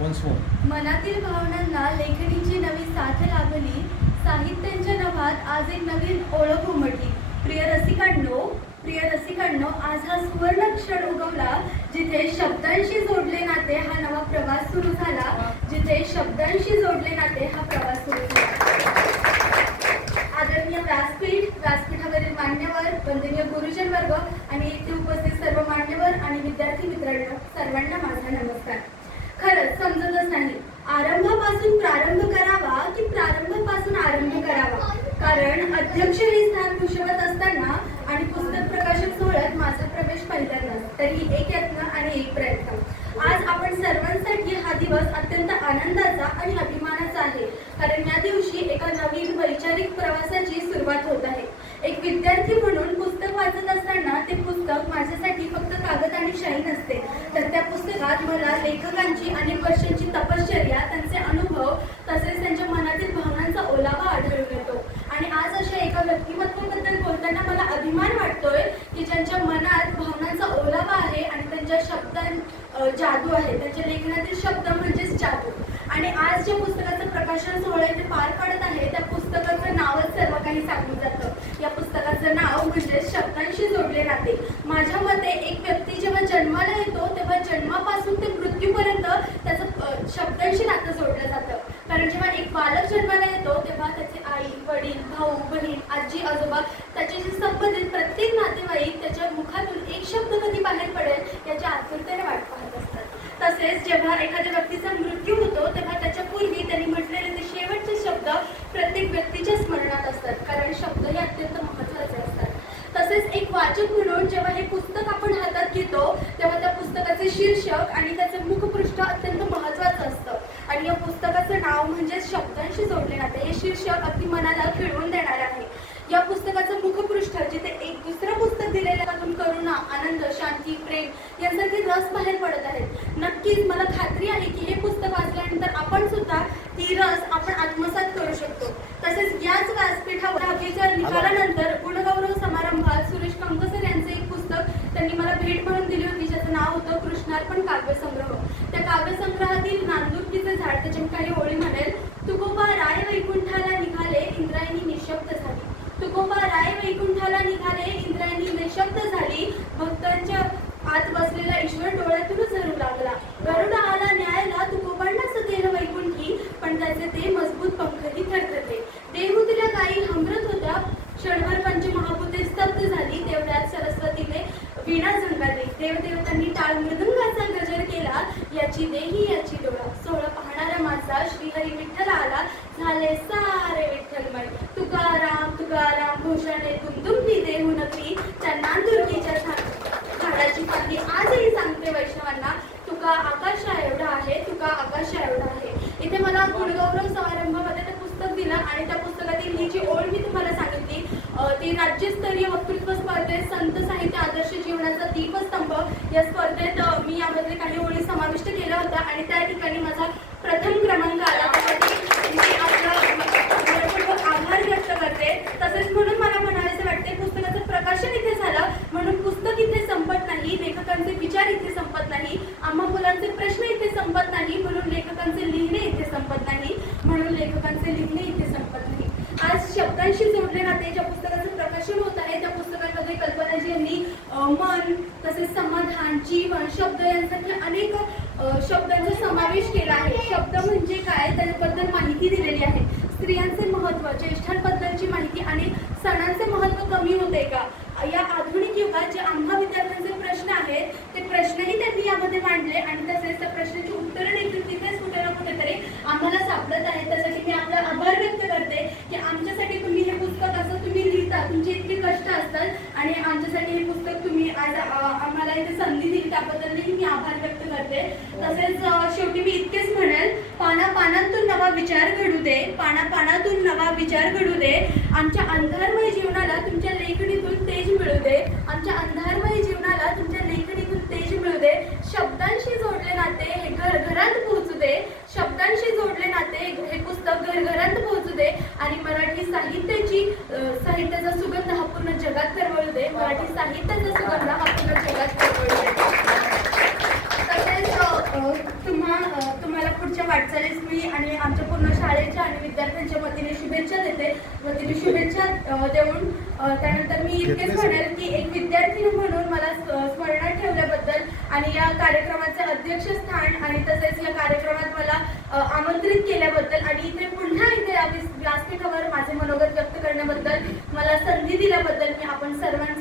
मनातील भावनांना लेखणीची नवी साथ लाभली, साहित्यांच्या नभात आज एक नवीन ओळख उमटली. प्रिय रसिकांनो, आज हा सुवर्ण क्षण उगवला जिथे शब्दांशी जोडले नाते हा नवा प्रवास सुरू झाला. आदरणीय व्यासपीठावरील मान्यवर, वंदनीय गुरुजन वर्ग आणि येथे उपस्थित सर्व मान्यवर आणि विद्यार्थी मित्रांनो, सर्वांना माझा नमस्कार. खरंच समजतच नाही आरंभापासून प्रारंभ करावा की प्रारंभापासून आरंभ करावा. कारण अध्यक्ष हे स्थान भूषवत असताना आणि पुस्तक प्रकाशन सोहळ्यात माझा प्रवेश पहिल्यांदाच, तरी एक यत्न आणि एक प्रयत्न. आज आपण सर्वांसाठी हा दिवस अत्यंत आनंदाचा आणि अभिमानाचा आहे. कारण या दिवशी एका नवीन वैचारिक प्रवासाची सुरुवात होत आहे. एक विद्यार्थी म्हणून पुस्तक वाचत असताना ते पुस्तक माझ्यासाठी फक्त कागद आणि शाई नसते, तर त्या पुस्तकात मला लेखकांची अनेक वर्षांची तपश्चर्या, त्यांचे अनुभव तसेच त्यांच्या मनातील भावनांचा ओलावा आढळून येतो. आणि आज अशा एका व्यक्तिमत्वाबद्दल बोलताना मला अभिमान वाटतोय की ज्यांच्या मनात भावनांचा ओलावा आहे आणि त्यांच्या शब्दांत जादू आहे. त्यांच्या लेखनातील शब्द म्हणजेच जादू. आणि आज ज्या पुस्तकाचं प्रकाशन सोहळा इथे पार पडत आहे त्या पुस्तकाचं नावच सर्व काही सांगून जातं. या पुस्तकाचं नाव म्हणजे शब्दांशी जोडले नाते. माझ्या मते एक व्यक्ती जेव्हा जन्माला येतो तेव्हा जन्मापासून ते मृत्यूपर्यंत त्याचं शब्दांशी नातं जोडलं जातं. कारण जेव्हा एक बालक जन्माला येतो तेव्हा त्याचे आई, वडील, भाऊ, बहीण, आजी, आजोबा त्याच्याशी संबंधित प्रत्येक नातेवाईक त्याच्या मुखातून एक शब्द कधी बाहेर पडेल याच्या आतुरतेने वाट पाहत असतात. तसेच जेव्हा एखाद्या व्यक्तीचा मृत्यू होतो तेव्हा त्याच्यापूर्वी त्यांनी म्हटलेले ते शेवटचे शब्द प्रत्येक व्यक्तीच्या स्मरणात असतात. कारण शब्द हे अत्यंत महत्त्वाचे असतात. तसेच एक वाचक म्हणून जेव्हा हे पुस्तक आपण हातात घेतो तेव्हा त्या पुस्तकाचे शीर्षक आणि त्याचे मुखपृष्ठ अत्यंत महत्त्वाचं असतं. आणि या पुस्तकाचं नाव म्हणजे शब्दांशी जोडले नाते. हे शीर्षक अगदी मनाला खिळवून देणार आहे. या पुस्तकाचं मुखपृष्ठ जिथे एक दुसरं पुस्तक दिलेलं त्यातून करुणा, आनंद, शांती, प्रेम यांसारखे रस बाहेर पडत आहेत. नक्कीच मला खात्री आहे की हे पुस्तक वाचल्यानंतर आपण सुद्धा ती रस आपण आत्मसात करू शकतो. तसेच याच व्यासपीठावर दहावीच्या निकालानंतर गुणगौरव समारंभात सुरेश कंकसर यांचे एक पुस्तक त्यांनी मला भेट म्हणून दिली होती, ज्याचं नाव होतं कृष्णार्पण काव्यसंग्रह. त्या काव्यसंग्रहातील नांदुरकीचे झाड त्याच्या काही ओळी म्हणेल. तुकोबा राय वैकुंठाला निघाले, इंद्रायणी निशब्द झाली. तुकोबा राय वैकुंठाला निघाले, इंद्रायणी निशब्द झाली. भक्तांच्या आत बसलेला ईश्वर डोळ्यातूनच झरू लागला. गरुड आला न्यायला, तुकोबांना सतेर वैकुंठी, पण त्याचे ते मजबूत पंखही थरथरले. देहूतीला गायी हंबरत होत्या, क्षणभर पंचमहाभूते स्तब्ध झाली. तेवढ्यात सरस्वतीने वीणा झंगारली. देवदेवतांनी टाळ मृदुंगाचा गजर केला, याची देही याची डोळा. सोहळा पाहणारा माझा श्रीहरी विठ्ठल आला, झाले सारे विठ्ठलमय. तुकाराम तुकाराम घोषाने दुमदुमली देहू नगरी, त्या नांदुरकीच्या झाडाची फांदी आजही सांगते वैष्णवांना, तुका आकाशा एवढा आहे, तुका आकाशा एवढा आहे. इथे मला गुणगौरव समारंभामध्ये ते पुस्तक दिलं आणि त्या पुस्तकातील ही जी ओळ मी तुम्हाला सांगितली ती राज्यस्तरीय वक्तृत्व स्पर्धेत संत साहित्य आदर्श जीवनाचा दीपस्तंभ या स्पर्धेत मी यामध्ये काही ओळी समाविष्ट केल्या होत्या आणि त्या ठिकाणी माझा प्रथम क्रमांक आला. त्यासाठी मी आपला आभार व्यक्त करते. तसेच म्हणून मला म्हणायचं वाटते पुस्तकाचं प्रकाशन इथे झालं म्हणून पुस्तक इथे संपत नाही, लेखकांचे विचार इथे संपत नाही, आम्हा मुलांचे प्रश्न इथे संपत नाही, म्हणून लेखकांचे लिहिणे इथे संपत नाही, म्हणून लेखकांचे लिहिणे इथे संपत नाही. आज शब्दांशी जोडले नाते ज्या पुस्तकाचं प्रकाशन होत आहे त्या पुस्तकामध्ये कल्पनाजी यांनी मन, तसेच समाधान, जीवन, शब्द यांसारखे अनेक शब्दांचा समावेश केला आहे. शब्द म्हणजे काय त्याबद्दल माहिती दिलेली आहे. स्त्रियांचे महत्त्व, ज्येष्ठांबद्दलची माहिती आणि सणांचे महत्त्व कमी होते का, या आधुनिक युगात जे आम्हा विद्यार्थ्यांचे प्रश्न आहेत ते प्रश्नही त्यांनी यामध्ये मांडले आणि तसेच त्या प्रश्नाची उत्तरं देखील तिथेच कुठे ना कुठेतरी आम्हाला सापडत आहेत. त्यासाठी मी आपला आभार व्यक्त करते की आमच्यासाठी तुम्ही हे पुस्तक असं तुम्ही लिहिता, तुमचे इतके कष्ट असतात आणि आमच्यासाठी हे पुस्तक तुम्ही आज आम्हाला इथे संधी दिली त्याबद्दलही मी आभार व्यक्त करते. तसेच शेवटी मी इतकेच म्हणेल, पानापानातून नवा विचार घडू दे, पानापानातून नवा विचार घडू दे. आमच्या अंधारमय जीवनाला तुमच्या लेखणीतून तेज मिळू दे. आमच्या अंधारमय जीवनाला तुमच्या लेखणीतून तेज मिळू दे. शब्दांशी जोडले नाते हे घरघरात पोहोचू दे. शब्दांशी जोडले नाते हे पुस्तक घरघरात पोहोचू दे आणि मराठी साहित्याचा सुगंध हा पूर्ण जगात तरवळू दे. मराठी साहित्याचा सुगंध हा पूर्ण जगात तरवळू दे. तसेच तुम्हाला पुढच्या वाटचालीस मी आणि आमच्या पूर्ण शाळेच्या आणि विद्यार्थ्यांच्या वतीने शुभेच्छा देते. देऊन त्यानंतर मी इतकेच म्हणेल की एक विद्यार्थी म्हणून मला स्मरणात ठेवल्याबद्दल आणि या कार्यक्रमाचे अध्यक्षस्थान आणि तसेच या कार्यक्रमात मला आमंत्रित केल्याबद्दल आणि इथे पुन्हा इथे व्यासपीठावर माझे मनोगत व्यक्त करण्याबद्दल मला संधी दिल्याबद्दल मी आपण सर्वांना